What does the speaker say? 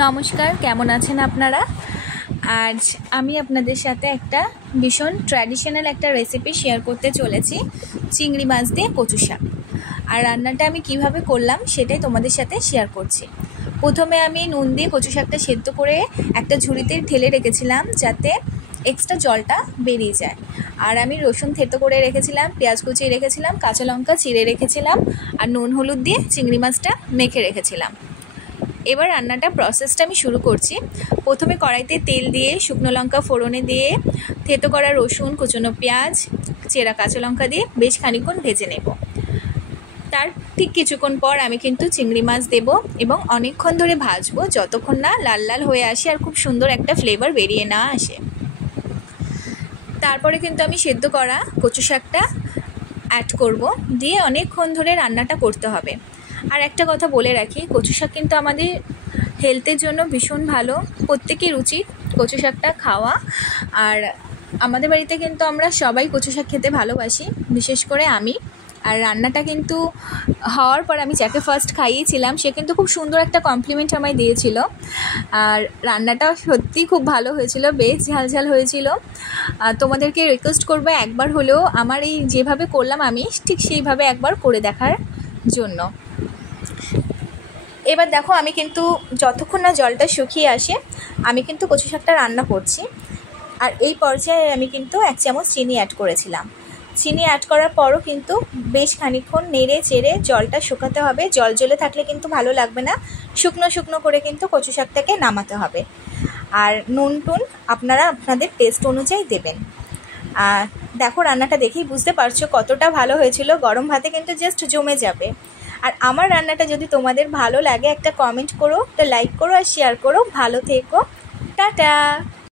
নমস্কার, কেমন আছেন আপনারা? আজ আমি আপনাদের সাথে একটা ভীষণ ট্র্যাডিশনাল একটা রেসিপি শেয়ার করতে চলেছি, চিংড়ি মাছ দিয়ে কচু শাক। আর রান্নাটা আমি কিভাবে করলাম সেটাই তোমাদের সাথে শেয়ার করছি। প্রথমে আমি নুন দিয়ে কচু শাকটা সেদ্ধ করে একটা ঝুড়িতে ঢেলে রেখেছিলাম যাতে এক্সট্রা জলটা বেরিয়ে যায়। আর আমি রসুন থেতো করে রেখেছিলাম, পেঁয়াজ কুচিয়ে রেখেছিলাম, কাঁচা লঙ্কা চিড়ে রেখেছিলাম, আর নুন হলুদ দিয়ে চিংড়ি মাছটা মেখে রেখেছিলাম। এবার রান্নাটা প্রসেসটা আমি শুরু করছি। প্রথমে কড়াইতে তেল দিয়ে শুকনো লঙ্কা ফোড়নে দিয়ে থেতো করা রসুন, কুচনো পেঁয়াজ, চেরা কাঁচা লঙ্কা দিয়ে বেশ খানিকক্ষণ ভেজে নেব। তার ঠিক কিছুক্ষণ পর আমি কিন্তু চিংড়ি মাছ দেব এবং অনেকক্ষণ ধরে ভাজবো যতক্ষণ না লাল লাল হয়ে আসে আর খুব সুন্দর একটা ফ্লেভার বেরিয়ে না আসে। তারপরে কিন্তু আমি সেদ্ধ করা কচু শাকটা অ্যাড করব, দিয়ে অনেকক্ষণ ধরে রান্নাটা করতে হবে। আর একটা কথা বলে রাখি, কচু শাক কিন্তু আমাদের হেলথের জন্য ভীষণ ভালো, প্রত্যেকের উচিত কচু শাকটা খাওয়া। আর আমাদের বাড়িতে কিন্তু আমরা সবাই কচু শাক খেতে ভালোবাসি, বিশেষ করে আমি। আর রান্নাটা কিন্তু হওয়ার পর আমি যাকে ফার্স্ট খাইয়েছিলাম সে কিন্তু খুব সুন্দর একটা কমপ্লিমেন্ট আমায় দিয়েছিল। আর রান্নাটা সত্যিই খুব ভালো হয়েছিল, বেশ ঝালঝাল হয়েছিল। তোমাদেরকে রিকোয়েস্ট করবো একবার হলেও আমার এই যেভাবে করলাম আমি ঠিক সেইভাবে একবার করে দেখার জন্য। এবার দেখো, আমি কিন্তু যতক্ষণ না জলটা শুকিয়ে আসে আমি কিন্তু কচু শাকটা রান্না করছি। আর এই পর্যায়ে আমি কিন্তু 1 চামচ চিনি অ্যাড করেছিলাম। চিনি অ্যাড করার পরও কিন্তু বেশ খানিকক্ষণ নেড়ে চেড়ে জলটা শুকাতে হবে। জল জ্বলে থাকলে কিন্তু ভালো লাগবে না, শুকনো শুকনো করে কিন্তু কচু শাকটাকে নামাতে হবে। আর নুন টুন আপনারা আপনাদের টেস্ট অনুযায়ী দেবেন। আর দেখো, রান্নাটা দেখেই বুঝতে পারছো কতটা ভালো হয়েছিল, গরম ভাতে কিন্তু জাস্ট জমে যাবে। আর আমার রান্নাটা যদি তোমাদের ভালো লাগে একটা কমেন্ট করো, একটা লাইক করো আর শেয়ার করো। ভালো থেকো, টাটা।